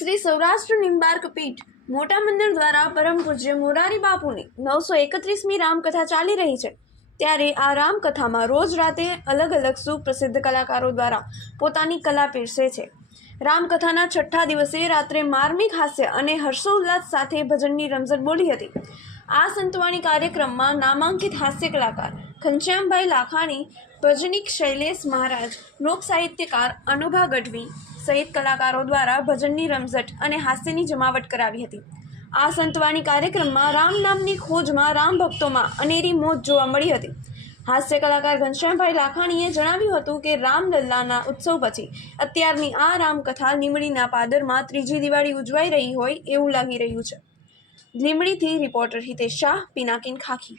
શ્રી સૌરાષ્ટ્ર નિંબાર્ક પીઠ મોટા મંદિર દ્વારા પરમ પૂજ્ય મોરારી બાપુની નવસો એકત્રીસમી રામકથા ચાલી રહી છે. ત્યારે આ રામકથામાં રોજ રાતે અલગ અલગ સુપ્રસિદ્ધ કલાકારો દ્વારા પોતાની કલા પીરસે છે. રામકથાના છઠ્ઠા દિવસે રાત્રે માર્મિક હાસ્ય અને હર્ષોલ્લાસ સાથે ભજનની રમઝટ બોલી હતી. આ સંતવાણી કાર્યક્રમમાં નામાંકિત હાસ્ય કલાકાર ઘનશ્યામભાઈ લાખાણી, ભજનિક શૈલેષ મહારાજ લોક સાહિત્યકાર અનુભા ગઢવી સહિત કલાકારો દ્વારા ભજનની રમઝટ અને હાસ્યની જમાવટ કરાવી હતી. આ સંતવાણી કાર્યક્રમમાં રામ નામની ખોજમાં રામ ભક્તોમાં અનેરી મોજ જોવા મળી હતી. હાસ્ય કલાકાર ઘનશ્યામભાઈ લાખાણીએ જણાવ્યું હતું કે રામલલ્લાના ઉત્સવ પછી અત્યારની આ રામકથા લીમડીના પાદરમાં ત્રીજી દિવાળી ઉજવાઈ રહી હોય એવું લાગી રહ્યું છે. લીમડીથી રિપોર્ટર હિતેશ શાહ, પિનાકિન ખાખી.